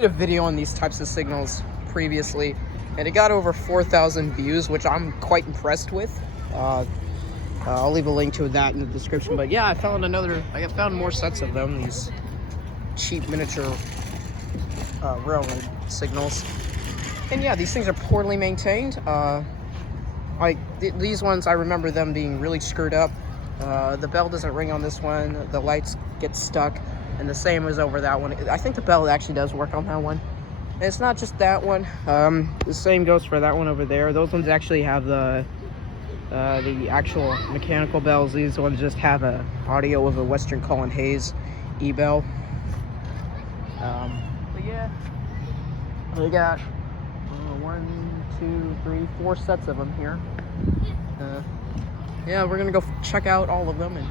I did a video on these types of signals previously, and it got over 4,000 views, which I'm quite impressed with. I'll leave a link to that in the description. But yeah, I found more sets of them, these cheap miniature railroad signals. And yeah, these things are poorly maintained. These ones, I remember them being really screwed up. The bell doesn't ring on this one. The lights get stuck, and the same as over that one. I think the bell actually does work on that one. And it's not just that one. The same goes for that one over there. Those ones actually have the actual mechanical bells. These ones just have a audio of a Western Cullen Hayes e-bell. But yeah, we got 1, 2, 3, 4 sets of them here. Yeah, we're gonna go check out all of them, and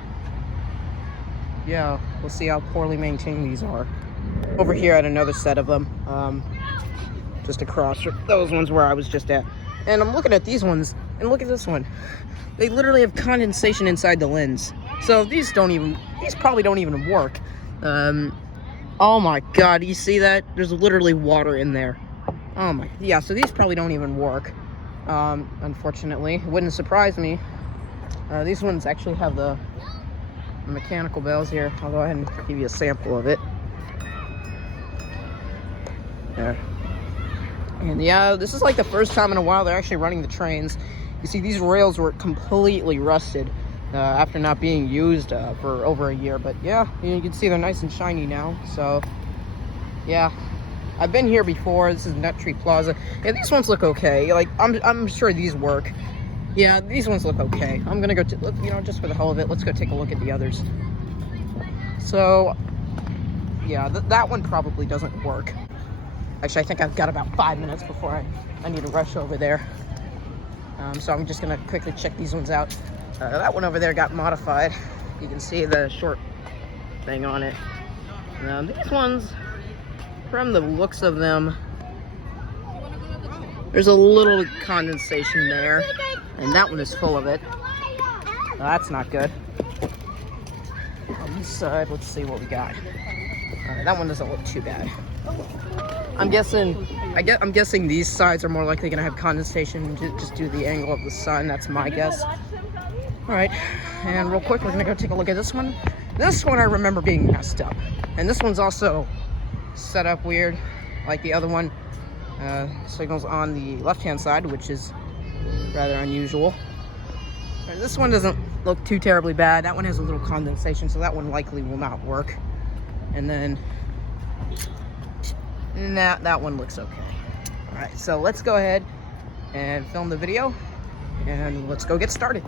yeah, we'll see how poorly maintained these are. Over here at another set of them, just across from those ones where I was just at. And I'm looking at these ones, and look at this one. They literally have condensation inside the lens. So these probably don't even work. Oh my god, you see that? There's literally water in there. Oh my, yeah, so these probably don't even work. Unfortunately, it wouldn't surprise me. These ones actually have the mechanical bells here. I'll go ahead and give you a sample of it. There. And yeah, this is like the first time in a while they're actually running the trains. You see, these rails were completely rusted after not being used for over a year. But yeah, you can see they're nice and shiny now. So yeah, I've been here before. This is Nut Tree Plaza. Yeah, these ones look okay. Like I'm sure these work. Yeah, these ones look okay. I'm gonna go, just for the hell of it, let's go take a look at the others. So yeah, that one probably doesn't work. Actually, I think I've got about 5 minutes before I need to rush over there. So I'm just gonna quickly check these ones out. That one over there got modified. You can see the short thing on it. These ones, from the looks of them, there's a little condensation there, and that one is full of it. That's not good. On this side, let's see what we got. That one doesn't look too bad. I'm guessing these sides are more likely gonna have condensation just due to the angle of the sun. That's my guess. All right, and real quick, we're gonna go take a look at this one. This one I remember being messed up, and this one's also set up weird, like the other one. Signals on the left-hand side, which is rather unusual. And this one doesn't look too terribly bad. That one has a little condensation, so that one likely will not work. And then that one looks okay. All right, so let's go ahead and film the video, and let's go get started.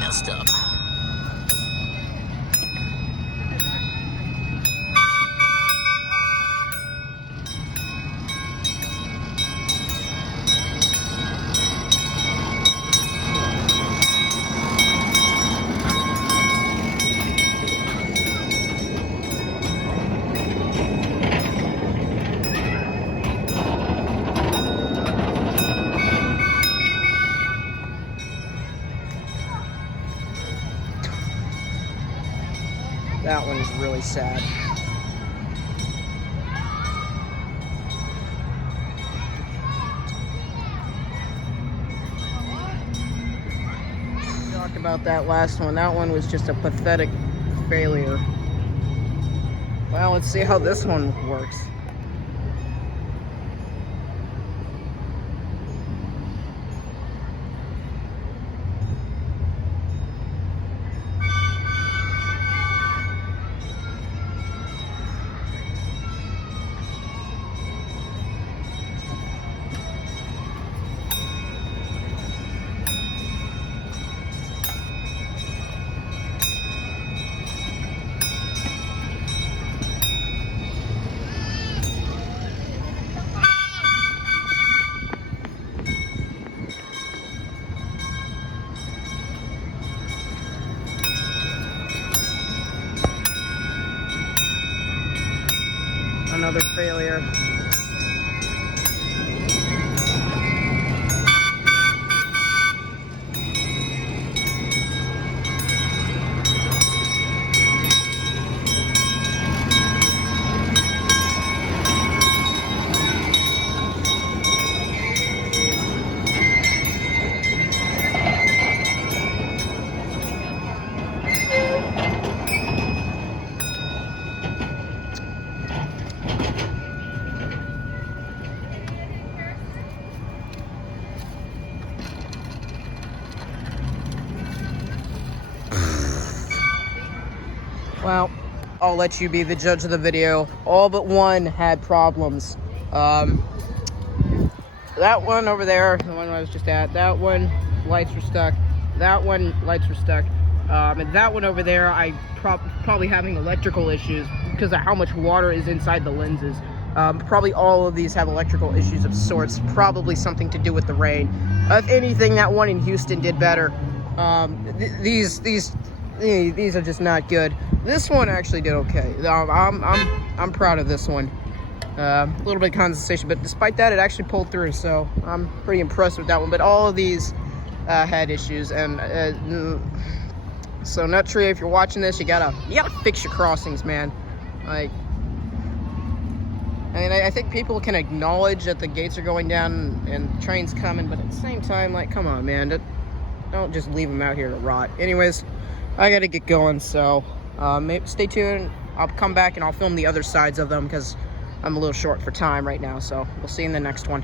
Messed up. That one is really sad. about that last one. That one was just a pathetic failure. Well, let's see how this one works. Another failure. Well, I'll let you be the judge of the video. All but one had problems. That one over there, the one I was just at, that one, lights were stuck. That one, lights were stuck. And that one over there, I probably having electrical issues because of how much water is inside the lenses. Probably all of these have electrical issues of sorts. Probably something to do with the rain. If anything, that one in Houston did better. These are just not good. This one actually did okay. I'm proud of this one. A little bit of condensation, but despite that, it actually pulled through. So I'm pretty impressed with that one. But all of these had issues, and so Nuttree, if you're watching this, you gotta fix your crossings, man. Like, I mean, I think people can acknowledge that the gates are going down and the train's coming, but at the same time, like, come on, man, don't just leave them out here to rot. Anyways, I gotta get going, so stay tuned. I'll come back and I'll film the other sides of them because I'm a little short for time right now. So we'll see you in the next one.